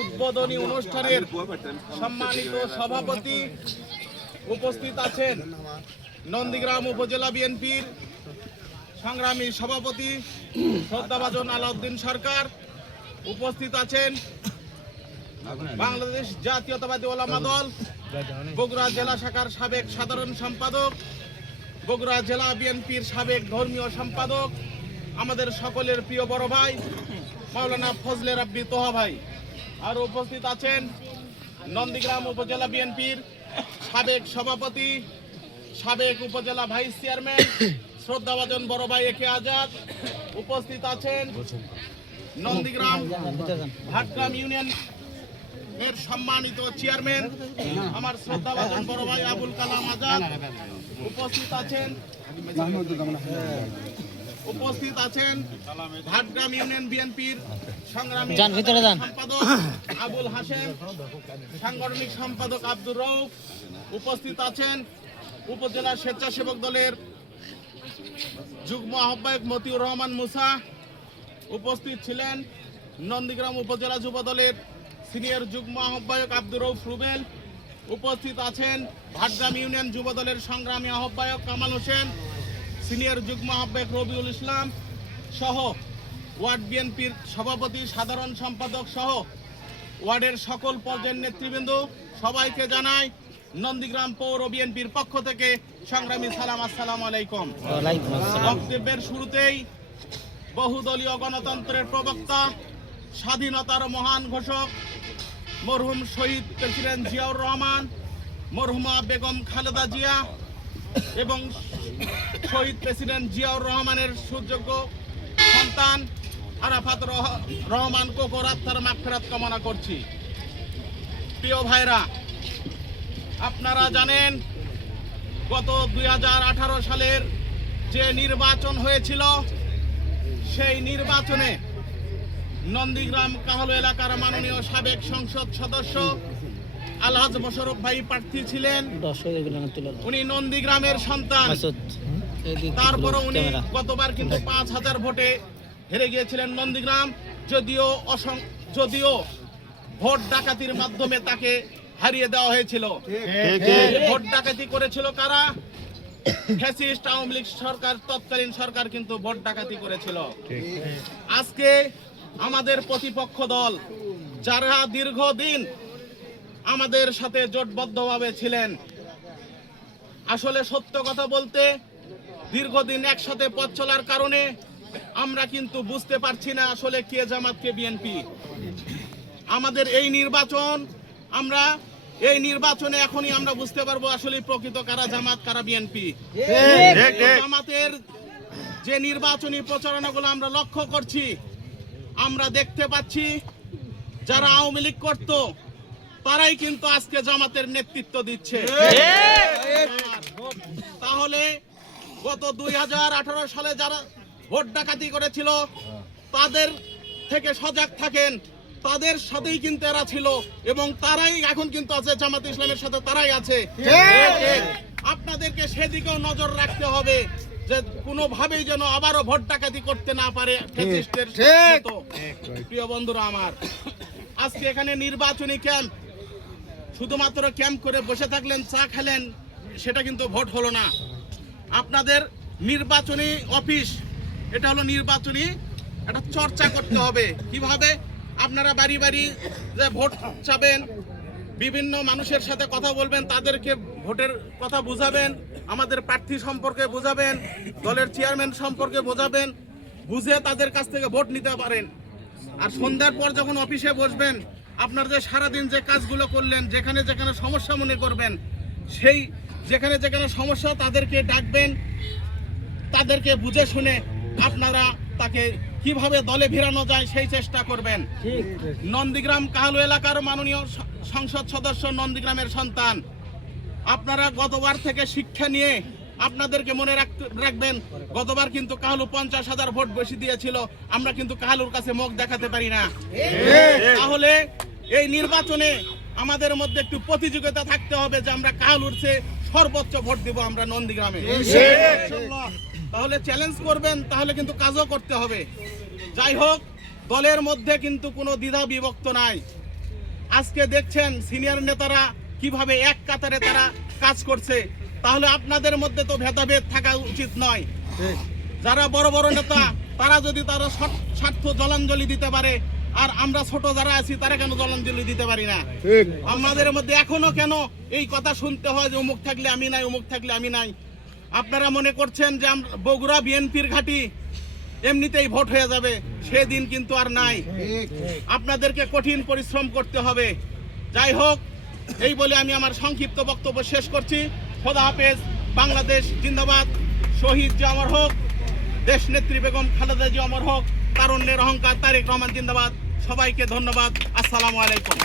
উদ্বোধনী অনুষ্ঠানের সম্মানিত সভাপতি উপস্থিত আছেন নন্দীগ্রাম উপজেলা বিএনপির সংগ্রামী সভাপতি শ্রদ্ধাভাজন আলাউদ্দিন সরকার, উপস্থিত আছেন বাংলাদেশ জাতীয়তাবাদী ওলামা দল, বগুড়া জেলা শাখার সাবেক সাধারণ সম্পাদক, বগুড়া জেলা বিএনপির সাবেক ধর্মীয় সম্পাদক, আমাদের সকলের প্রিয় বড় ভাই, মাওলানা ফজলে রাব্বি তোহা ভাই। আর উপস্থিত আছেন নন্দীগ্রাম উপজেলা বিএনপির সাবেক সভাপতি, সাবেক উপজেলা ভাইস চেয়ারম্যান, শ্রদ্ধাভাজন বড় ভাই একে আজাদ। উপস্থিত আছেন নন্দীগ্রাম ভাটগ্রাম ইউনিয়ন এর সম্মানিত চেয়ারম্যান, আমার শ্রদ্ধাভাজন বড় ভাই আবুল কালাম আজাদ। উপস্থিত আছেন উপস্থিত আছেন ভাটগ্রাম ইউনিয়ন বিএনপির সংগ্রামী। সম্পাদক আবুল হাসেম সাংগঠনিক সম্পাদক আব্দুর রৌফ উপস্থিত আছেন উপজেলা স্বেচ্ছাসেবক দলের যুগ্ম আহ্বায়ক মতিউর রহমান মুসা উপস্থিত ছিলেন নন্দীগ্রাম উপজেলা যুব দলের সিনিয়র যুগ্ম আহ্বায়ক আব্দুর রৌফ রুবেল উপস্থিত আছেন ভাটগ্রাম ইউনিয়ন যুব দলের সংগ্রামী আহ্বায়ক কামাল হোসেন সিনিয়র যুগ্ম আহ্বায়ক রবিউল ইসলাম সহ ওয়ার্ড বিএনপির সভাপতি সাধারণ সম্পাদক সহ ওয়ার্ডের সকল পর্যায়ের নেতৃবৃন্দ সবাইকে জানাই নন্দীগ্রাম পৌর বিএনপির পক্ষ থেকে সংগ্রামী সালাম আসসালামু আলাইকুম। বক্তব্যের শুরুতেই বহুদলীয় গণতন্ত্রের প্রবক্তা স্বাধীনতার মহান ঘোষক মরহুম শহীদ প্রেসিডেন্ট জিয়াউর রহমান মরহুমা বেগম খালেদা জিয়া এবং শহীদ প্রেসিডেন্ট জিয়াউর রহমানের সুযোগ্য সন্তান আরাফাত রহ- রহমান কোকর আত্মার মাগফিরাত কামনা করছি। প্রিয় ভাইরা, আপনারা জানেন, গত দুই হাজার আঠারো সালের যে নির্বাচন হয়েছিল, সেই নির্বাচনে নন্দীগ্রাম কাহল এলাকার মাননীয় সাবেক সংসদ সদস্য আলহাজ মোশারফ ভাই প্রার্থী ছিলেন। উনি নন্দীগ্রামের সন্তান। তারপরে উনি গতবার কিন্তু পাঁচ হাজার ভোটে হেরে গিয়েছিলেন নন্দীগ্রাম। যদিও অসং যদিও ভোট ডাকাতির মাধ্যমে তাকে হারিয়ে দেওয়া হয়েছিল। ভোট ডাকাতি করেছিল কারা? ফ্যাসিস্ট আওয়ামী লীগ সরকার তৎকালীন সরকার কিন্তু ভোট ডাকাতি করেছিল। আজকে আমাদের প্রতিপক্ষ দল যারা দীর্ঘদিন আমাদের সাথে জোটবদ্ধভাবে ছিলেন। আসলে সত্য কথা বলতে দীর্ঘদিন একসাথে পথ চলার কারণে আমরা কিন্তু বুঝতে পারছি না আসলে কে জামাত কে বিএনপি। আমাদের এই নির্বাচন আমরা এই নির্বাচনে এখনই আমরা বুঝতে পারব আসলে প্রকৃত কারা জামাত কারা বিএনপি। জামাতের যে নির্বাচনী প্রচারণাগুলো আমরা লক্ষ্য করছি আমরা দেখতে পাচ্ছি যারা আওয়ামী লীগ করত তারাই কিন্তু আজকে জামাতের নেতৃত্ব দিচ্ছে। তাহলে গত দুই হাজার আঠেরো সালে যারা ভোট ডাকাতি করেছিল, তাদের থেকে সজাগ থাকেন। তাদের সাথেই কিন্তু এরা ছিল এবং তারাই এখন কিন্তু আছে জামাত ইসলামের সাথে, তারাই আছে। আপনাদেরকে সেদিকেও নজর রাখতে হবে যে কোনোভাবেই যেন আবারও ভোট ডাকাতি করতে না পারে প্রিয় বন্ধুরা আমার, আজকে এখানে নির্বাচনী ক্যাম্প। শুধুমাত্র ক্যাম্প করে বসে থাকলেন, চা খেলেন, সেটা কিন্তু ভোট হলো না। আপনাদের নির্বাচনী অফিস, এটা হলো নির্বাচনী একটা চর্চা করতে হবে। কীভাবে আপনারা বাড়ি বাড়ি যে ভোট চাবেন, বিভিন্ন মানুষের সাথে কথা বলবেন, তাদেরকে ভোটের কথা বুঝাবেন, আমাদের প্রার্থী সম্পর্কে বোঝাবেন, দলের চেয়ারম্যান সম্পর্কে বোঝাবেন, বুঝে তাদের কাছ থেকে ভোট নিতে পারেন। আর সন্ধ্যার পর যখন অফিসে বসবেন আপনার যে সারাদিন যে কাজগুলো করলেন, যেখানে যেখানে সমস্যা মনে করবেন, সেই যেখানে যেখানে সমস্যা তাদেরকে ডাকবেন, তাদেরকে বুঝে শুনে আপনারা তাকে কীভাবে দলে ভিড়ানো যায় সেই চেষ্টা করবেন। নন্দীগ্রাম কাহালু এলাকার মাননীয় সংসদ সদস্য নন্দীগ্রামের সন্তান। আপনারা গতবার থেকে শিক্ষা নিয়ে আপনাদেরকে মনে রাখবেন, গতবার কিন্তু কাহালু পঞ্চাশ হাজার ভোট বেশি দিয়েছিল, আমরা কিন্তু কাহালুর কাছে মুখ দেখাতে পারি না। তাহলে এই নির্বাচনে আমাদের মধ্যে একটু প্রতিযোগিতা থাকতে হবে যে আমরা কাহালুর চেয়ে সর্বোচ্চ ভোট দিব আমরা নন্দীগ্রামে। তাহলে চ্যালেঞ্জ করবেন, তাহলে কিন্তু কাজও করতে হবে। যাই হোক, দলের মধ্যে কিন্তু কোনো দ্বিধা বিভক্ত নাই। আজকে দেখছেন সিনিয়র নেতারা কীভাবে এক কাতারে তারা কাজ করছে। তাহলে আপনাদের মধ্যে তো ভেদাভেদ থাকা উচিত নয়। যারা বড় বড় নেতা তারা যদি তারা স্বার্থ- জলাঞ্জলি দিতে পারে আর আমরা ছোট যারা আছি তারা কেন জলাঞ্জলি দিতে পারি না? আমাদের মধ্যে এখনও কেন এই কথা শুনতে হয় যে অমুক থাকলে আমি নাই অমুক থাকলে আমি নাই? আপনারা মনে করছেন যে বগুড়া বিএনপির ঘাঁটি এমনিতেই ভোট হয়ে যাবে সেদিন কিন্তু আর নাই। আপনাদেরকে কঠিন পরিশ্রম করতে হবে। যাই হোক এই বলে আমি আমার সংক্ষিপ্ত বক্তব্য শেষ করছি। খোদা হাফেজ, বাংলাদেশ জিন্দাবাদ। শহীদ যে আমার হোক, দেশ নেত্রী বেগম খালেদা জি আমার হোক, তারুণ্যের অহংকার তারেক রহমান জিন্দাবাদ। সবাইকে ধন্যবাদ। আসসালামু আলাইকুম।